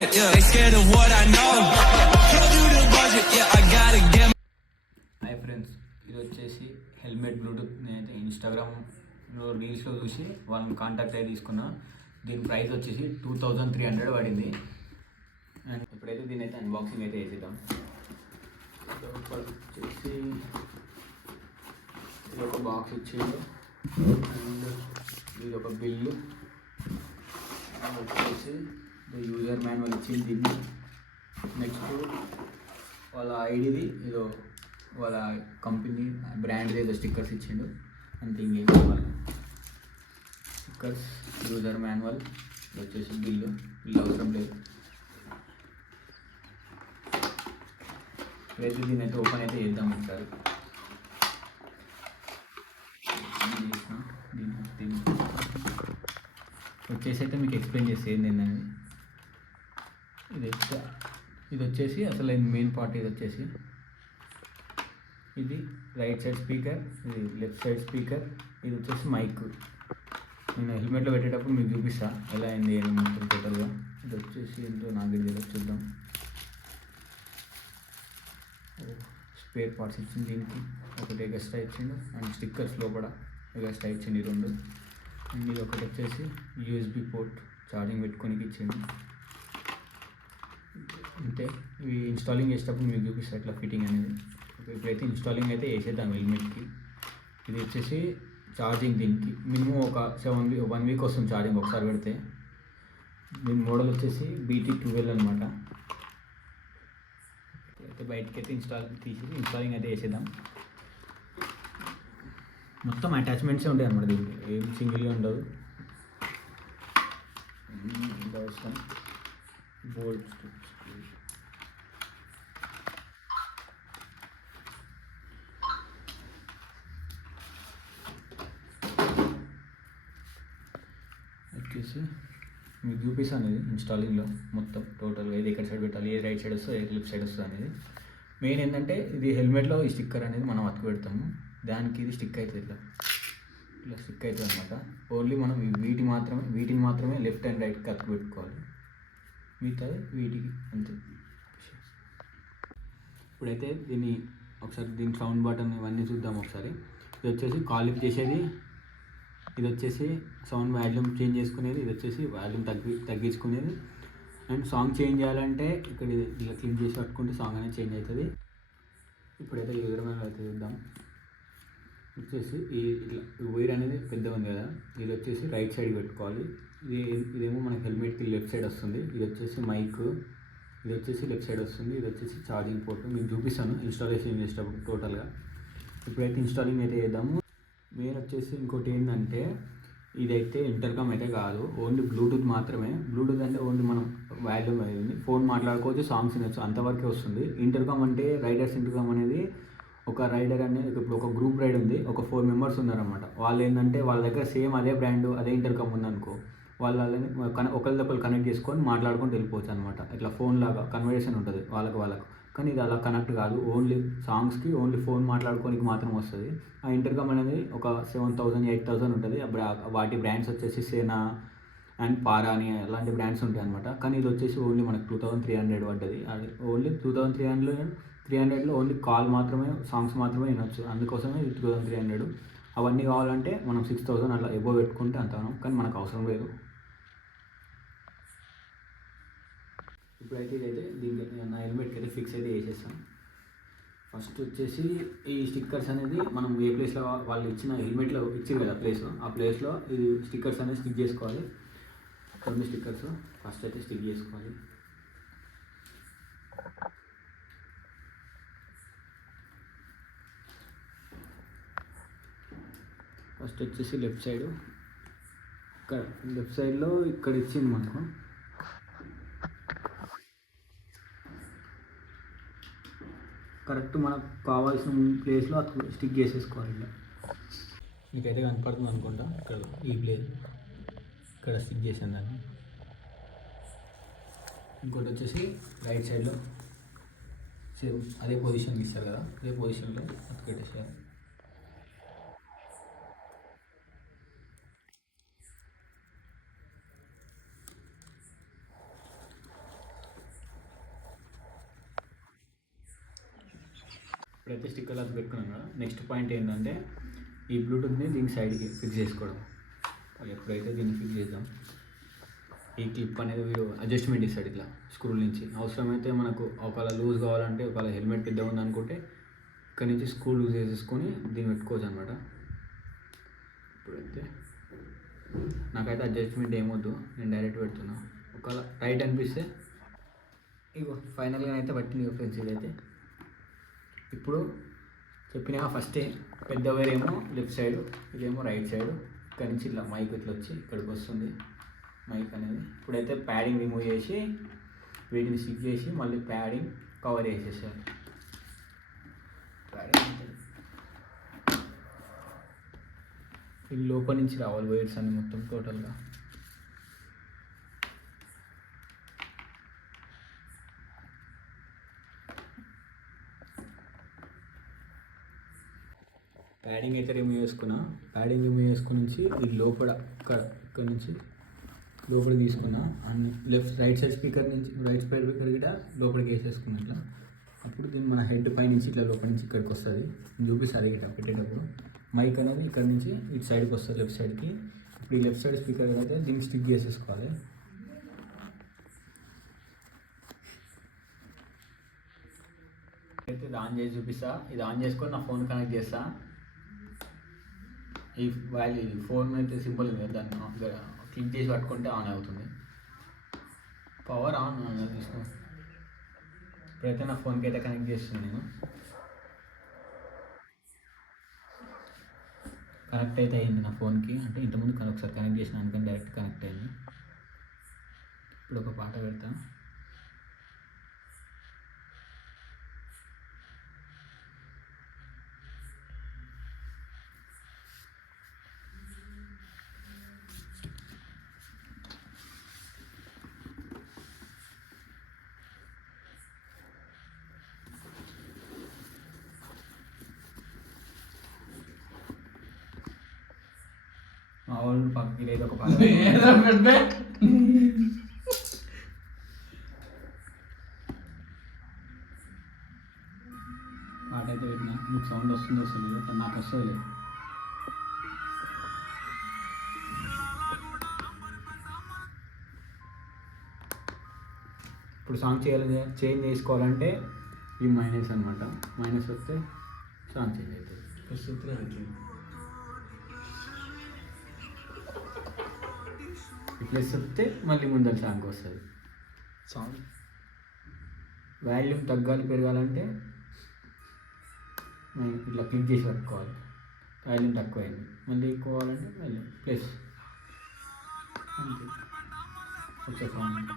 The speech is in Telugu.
Yeah, they scared of what I know. Can't do the budget, yeah, I gotta get. Hi friends, ఇది వచ్చేసి హెల్మెట్ బ్లూటూత్. నేనైతే ఇన్స్టాగ్రామ్లో రీల్స్లో చూసి వాళ్ళని కాంటాక్ట్ అయ్యి తీసుకున్నా. దీని ప్రైస్ వచ్చేసి 2300 పడింది. అండ్ ఇప్పుడైతే దీని అయితే అన్బాక్సింగ్ అయితే వేసేద్దాం. వచ్చేసి ఇది ఒక బాక్స్ ఇచ్చిండు అండ్ ఇది ఒక బిల్లు వచ్చేసి యూజర్ మాన్యువల్ ఇచ్చింది దీన్ని. నెక్స్ట్ వాళ్ళ ఐడిది ఏదో వాళ్ళ కంపెనీ బ్రాండ్ ఏదో స్టిక్కర్స్ ఇచ్చిండు. అంతే, ఇంకేం కావాలి. స్టిక్కర్స్, యూజర్ మాన్యువల్, వచ్చేసి బిల్లు అవసరం లేదు. ఇప్పుడైతే దీన్ని అయితే ఓపెన్ అయితే చేద్దాం ఒకసారి. దీన్ని వచ్చేసి అయితే మీకు ఎక్స్ప్లెయిన్ చేస్తే ఏంటండి. ఇది వచ్చేసి అసలు మెయిన్ పార్ట్. ఇది వచ్చేసి ఇది రైట్ సైడ్ స్పీకర్, ఇది లెఫ్ట్ సైడ్ స్పీకర్, ఇది వచ్చేసి మైక్. నేను హెల్మెట్లో పెట్టేటప్పుడు మీకు చూపిస్తా ఎలా అయింది ఏమి మొత్తం టోటల్గా. ఇది వచ్చేసి ఏంటో నాకు తెలియదు, చూద్దాం. స్పేర్ పార్ట్స్ ఇచ్చింది దీనికి, ఒకటి ఎగస్ట్రా ఇచ్చిండు అండ్ స్టిక్కర్స్ లోపల ఎగస్ట్రా ఇచ్చింది 2. అండ్ ఇది ఒకటి వచ్చేసి యూఎస్బి పోర్ట్ ఛార్జింగ్ పెట్టుకోనికి ఇచ్చిండు. అంటే ఇవి ఇన్స్టాలింగ్ చేసేటప్పుడు మీకు చూపిస్తారు ఎట్లా ఫిట్టింగ్ అనేది. ఇప్పుడైతే ఇన్స్టాలింగ్ అయితే వేసేద్దాం హెల్మెట్కి. ఇది వచ్చేసి ఛార్జింగ్, దీనికి మినిమం ఒక 1 వీక్ వస్తుంది ఛార్జింగ్ ఒకసారి పెడితే. దీని మోడల్ వచ్చేసి BT12 అనమాట. అయితే బయటకి అయితే ఇన్స్టాలింగ్ అయితే వేసేద్దాం. మొత్తం అటాచ్మెంట్సే ఉంటాయి అన్నమాట దీనికి, ఏం సింగిల్గా ఉండదు. అవసరం బోల్ట్ వచ్చేసి మీకు చూపిస్తాను. ఇది ఇన్స్టాలింగ్లో మొత్తం టోటల్గా ఇది ఎక్కడ సైడ్ పెట్టాలి, ఏ రైట్ సైడ్ వస్తుంది, ఏ లెఫ్ట్ సైడ్ వస్తుంది అనేది. మెయిన్ ఏంటంటే ఇది హెల్మెట్లో ఈ స్టిక్కర్ అనేది మనం అతుకు పెడతాము. దానికి ఇది స్టిక్ అవుతుంది, ఇట్లా స్టిక్ అవుతుంది అనమాట. ఓన్లీ మనం వీటిని మాత్రమే లెఫ్ట్ అండ్ రైట్కి అతుకు పెట్టుకోవాలి, మిగతాది వీటికి అంతే. ఇప్పుడైతే దీన్ని ఒకసారి దీని సౌండ్ బటన్ ఇవన్నీ చూద్దాం ఒకసారి. ఇది వచ్చేసి కాల్ లిఫ్ట్ చేసేది, ఇది వచ్చేసి సౌండ్ వాల్యూమ్ చేంజ్ చేసుకునేది, ఇది వచ్చేసి వాల్యూమ్ తగ్గించుకునేది. అండ్ సాంగ్ చేంజ్ చేయాలంటే ఇక్కడ ఇలా క్లిక్ చేసి పట్టుకుంటే సాంగ్ అనేది చేంజ్ అవుతుంది. ఇప్పుడైతే యూజర్ మాన్యువల్ అయితే చూద్దాం. వచ్చేసి ఇట్లా వైర్ అనేది పెద్దగా ఉంది కదా, ఇది వచ్చేసి రైట్ సైడ్ పెట్టుకోవాలి. ఇదేమో మనకి హెల్మెట్కి లెఫ్ట్ సైడ్ వస్తుంది. ఇది వచ్చేసి మైక్, ఇది వచ్చేసి లెఫ్ట్ సైడ్ వస్తుంది. ఇది వచ్చేసి ఛార్జింగ్ పోర్ట్. మీకు చూపిస్తాను ఇన్స్టాలేషన్ చేసేటప్పుడు టోటల్గా. ఇప్పుడైతే ఇన్స్టాలింగ్ అయితే చేద్దాము. మెయిన్ వచ్చేసి ఇంకోటి ఏంటంటే ఇదైతే ఇంటర్కామ్ అయితే కాదు, ఓన్లీ బ్లూటూత్ మాత్రమే. బ్లూటూత్ అంటే ఓన్లీ మనం వాల్యూమ్ అయింది ఫోన్ మాట్లాడుకోవచ్చు, సాంగ్స్ వినొచ్చు, అంతవరకే వస్తుంది. ఇంటర్కామ్ అంటే రైడర్స్ ఇంటర్కామ్ అనేది ఒక రైడర్ అనేది ఇప్పుడు ఒక గ్రూప్ రైడ్ ఉంది, ఒక 4 మెంబర్స్ ఉన్నారన్నమాట. వాళ్ళు ఏంటంటే వాళ్ళ దగ్గర సేమ్ అదే బ్రాండ్ అదే ఇంటర్కామ్ ఉందనుకో, వాళ్ళని ఒకరిదొకరు కనెక్ట్ చేసుకొని మాట్లాడుకుంటూ వెళ్ళిపోవచ్చు అనమాట. ఇట్లా ఫోన్ లాగా కన్వర్జేషన్ ఉంటుంది వాళ్ళకు. కానీ ఇది అలా కనెక్ట్ కాదు, ఓన్లీ సాంగ్స్కి ఓన్లీ ఫోన్ మాట్లాడుకోనికి మాత్రం వస్తుంది. ఆ ఇంటర్కామ్ అనేది ఒక 7000 8000 ఉంటుంది. వాటి బ్రాండ్స్ వచ్చేసి సేనా అండ్ పారా అని అలాంటి బ్రాండ్స్ ఉంటాయి అనమాట. కానీ ఇది వచ్చేసి ఓన్లీ మనకు 2300 పడ్డది. అది ఓన్లీ 2300లో ఓన్లీ కాల్ మాత్రమే, సాంగ్స్ మాత్రమే వినొచ్చు. అందుకోసమే ఇది 2300. అవన్నీ కావాలంటే మనం 6000 అట్లా ఎబో పెట్టుకుంటే అంతాను, కానీ మనకు అవసరం లేదు. ఇప్పుడైతే ఇదైతే దీనికి నా హెల్మెట్కి అయితే ఫిక్స్ అయితే వేసేస్తాం. ఫస్ట్ వచ్చేసి ఈ స్టిక్కర్స్ అనేది మనం ఏ ప్లేస్లో వాళ్ళు ఇచ్చిన హెల్మెట్లో ఇచ్చారు కదా ప్లేస్, ఆ ప్లేస్లో ఇది స్టిక్కర్స్ అనేది స్టిక్ చేసుకోవాలి. 2 స్టిక్కర్స్ ఫస్ట్ అయితే స్టిక్ చేసుకోవాలి. ఫస్ట్ వచ్చేసి లెఫ్ట్ సైడ్, ఇక్కడ లెఫ్ట్ సైడ్లో ఇక్కడ ఇచ్చింది మనకు. కరెక్ట్ మనకు కావాల్సిన ప్లేస్లో అది స్టిక్ చేసేసుకోవాలి. ఇలా మీకైతే కనపడుతుంది అనుకుంటా, ఇక్కడ ఈ ప్లేస్ ఇక్కడ స్టిక్ చేసాను దాన్ని. ఇంకోటి వచ్చేసి రైట్ సైడ్లో సేమ్ అదే పొజిషన్కి ఇస్తారు కదా, అదే పొజిషన్లో అది పెట్టేసేయాలి. ఇప్పుడైతే స్టిక్కర్ లాగా పెట్టుకున్నాం కదా. నెక్స్ట్ పాయింట్ ఏంటంటే ఈ బ్లూటూత్ని దీనికి సైడ్కి ఫిక్స్ చేసుకోవడం. ఎప్పుడైతే దీన్ని ఫిక్స్ చేద్దాం, ఈ క్లిప్ అనేది వీడు అడ్జస్ట్మెంట్ ఇస్తాడు ఇట్లా స్క్రూ నుంచి. అవసరమైతే మనకు ఒకవేళ లూజ్ కావాలంటే, ఒకవేళ హెల్మెట్ పెద్దగా ఉందనుకుంటే ఇక్కడ నుంచి స్క్రూ లూజ్ చేసేసుకొని దీన్ని పెట్టుకోవచ్చు అనమాట. ఇప్పుడైతే నాకైతే అడ్జస్ట్మెంట్ ఏమొద్దు, నేను డైరెక్ట్ పెడుతున్నా. ఒకవేళ టైట్ అనిపిస్తే ఇగో ఫైనల్గా అయితే పట్టింది ఫ్రెండ్స్. ఇదైతే ఇప్పుడు చెప్పినా ఫస్టే పెద్ద వైర్ ఏమో లెఫ్ట్ సైడ్, ఇదేమో రైట్ సైడ్. ఇక్కడ నుంచి ఇలా మైక్ ఇట్లా వచ్చి ఇక్కడికి వస్తుంది మైక్ అనేది. ఇప్పుడైతే ప్యాడింగ్ రిమూవ్ చేసి వీటిని స్టిక్ చేసి మళ్ళీ ప్యాడింగ్ కవర్ చేసేసారు. ప్యాడింగ్ ఇది లోపల నుంచి రావాలి వైర్స్ అన్ని మొత్తం టోటల్గా. ప్యాడింగ్ అయితే రిమూవ్ చేసుకున్నా. ప్యాడింగ్ రిమూవ్ చేసుకుని నుంచి ఇది లోపల ఇక్కడ నుంచి లోపలికి తీసుకున్నా. అన్ని రైట్ సైడ్ స్పీకర్ నుంచి రైట్ సైడ్ స్పీకర్ కూడా లోపలికి వేసేసుకున్నా ఇట్లా. అప్పుడు దీన్ని మన హెడ్ పై నుంచి ఇట్లా లోపల నుంచి ఇక్కడికి వస్తుంది. చూపిస్తుంది ఇట్లా పెట్టేటప్పుడు. మైక్ అనేది ఇక్కడ నుంచి ఇటు సైడ్కి వస్తుంది లెఫ్ట్ సైడ్కి. ఇప్పుడు ఈ లెఫ్ట్ సైడ్ స్పీకర్ అయితే దీన్ని స్టిక్ చేసేసుకోవాలి. అయితే ఇది ఆన్ చేసి చూపిస్తా. ఇది ఆన్ చేసుకొని నా ఫోన్ కనెక్ట్ చేస్తా. ఈ వాల్యూ ఫోన్ అయితే సింపుల్ ఉంది, దాన్ని క్లిక్ చేసి పట్టుకుంటే ఆన్ అవుతుంది. పవర్ ఆన్ తీసుకో. ఇప్పుడైతే నా ఫోన్కి అయితే కనెక్ట్ చేస్తున్నాను నేను. కనెక్ట్ అయితే అయింది నా ఫోన్కి. అంటే ఇంతకుముందు ఒకసారి కనెక్ట్ చేసిన అందుకని డైరెక్ట్ కనెక్ట్ అయింది. ఇప్పుడు ఒక పాట పెడతాను. మా వాళ్ళు పక్కకి లేదు ఒక పాట పాట అయితే పెట్టినా. మీకు సౌండ్ వస్తుందో వస్తుంది, నాకు వస్తుంది. ఇప్పుడు సాంగ్ చేంజ్ చేసుకోవాలంటే ఈ మైనస్ అనమాట. మైనస్ వస్తే సాంగ్ చేంజ్ అవుతుంది. ప్లస్ వస్తే అవుతుంది. ప్లస్ వస్తే మళ్ళీ ముందర సాంగ్ వస్తుంది. సాంగ్ వాల్యూమ్ తగ్గాలి పెరగాలంటే ఇట్లా క్లిక్ చేసి పట్టుకోవాలి. వాల్యూమ్ తక్కువైంది, మళ్ళీ ఎక్కువ కావాలంటే మళ్ళీ ప్లస్ అంతే వచ్చే సాంగ్.